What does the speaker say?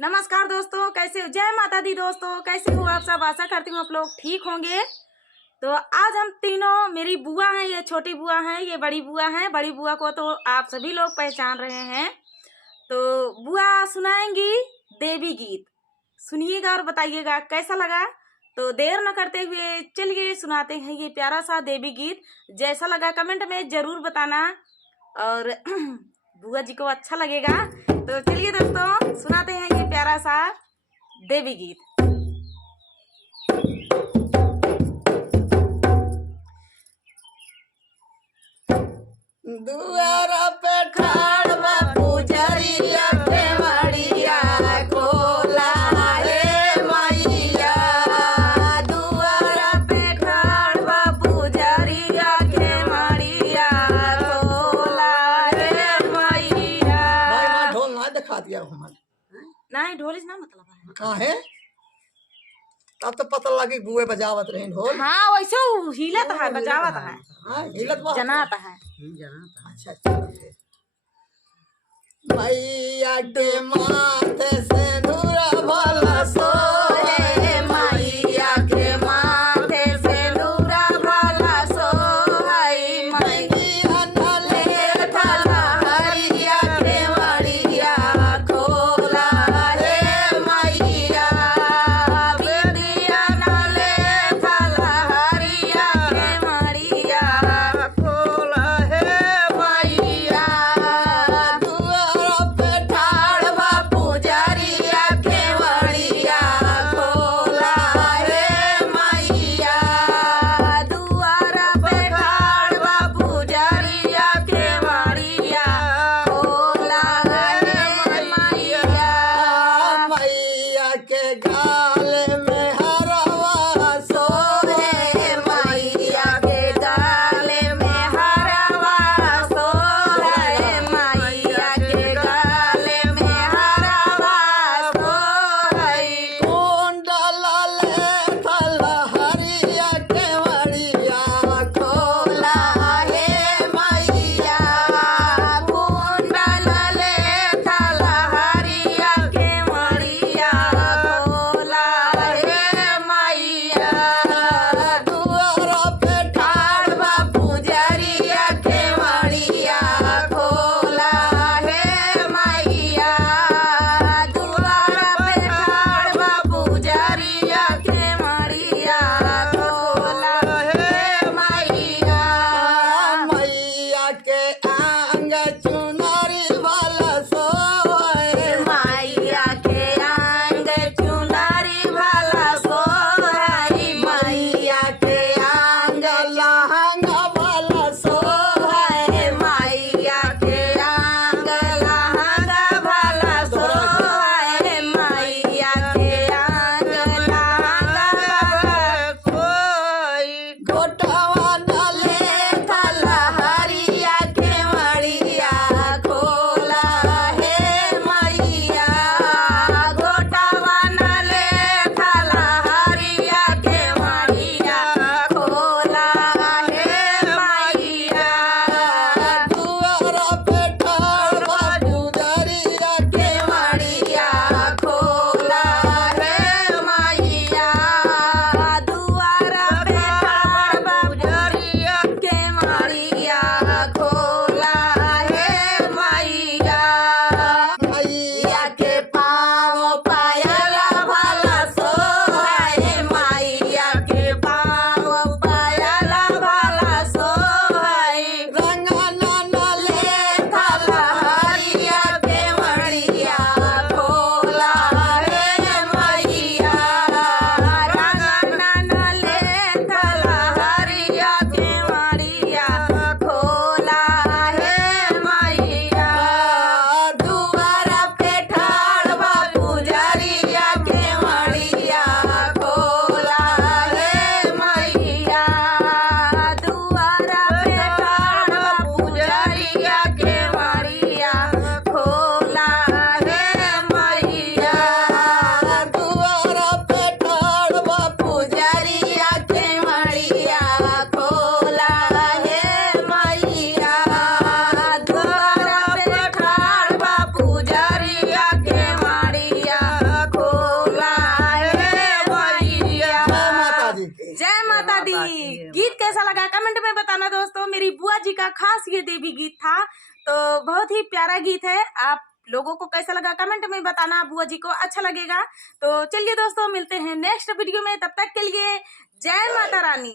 नमस्कार दोस्तों, कैसे हो? जय माता दी दोस्तों, कैसे हो आप सब? आशा करती हूँ आप लोग ठीक होंगे। तो आज हम तीनों, मेरी बुआ हैं, ये छोटी बुआ हैं, ये बड़ी बुआ हैं। बड़ी बुआ को तो आप सभी लोग पहचान रहे हैं। तो बुआ सुनाएंगी देवी गीत, सुनिएगा और बताइएगा कैसा लगा। तो देर न करते हुए चलिए सुनाते हैं ये प्यारा सा देवी गीत। जैसा लगा कमेंट में जरूर बताना और बुआ जी को अच्छा लगेगा। तो चलिए दोस्तों सुनाते हैं ये प्यारा सा देवी गीत। दुआरा पे ठाड़ बा पुजरिया के मड़िया खोला रे मैया। दुआरा पे ठाड़ बा पुजरिया के मड़िया खोला रे मैया। भाई ढोल ना दिखा दिया हमारे। नहीं ढोलिस ना मतलब है। काहे? तब तो पता लगी बुए बजावत रहे ढोल। हाँ वैसे हिलत है, बजावत है, हाँ हिलत बा जनात है। अच्छा ठीक। मैया के माथे से धुरा भला सोहे, मैया के माथे से दूरा भला सोहई। मैया नले भला हरिया के मड़िया खोला रे मैया। बिंदिया नले भला हरिया के मड़िया खोला हे मैया। दुआरा पे ठाड़ बापू दी की। जय माता दी। गीत कैसा लगा कमेंट में बताना दोस्तों। मेरी बुआ जी का खास ये देवी गीत था, तो बहुत ही प्यारा गीत है। आप लोगों को कैसा लगा कमेंट में बताना, बुआ जी को अच्छा लगेगा। तो चलिए दोस्तों, मिलते हैं नेक्स्ट वीडियो में, तब तक के लिए जय माता रानी।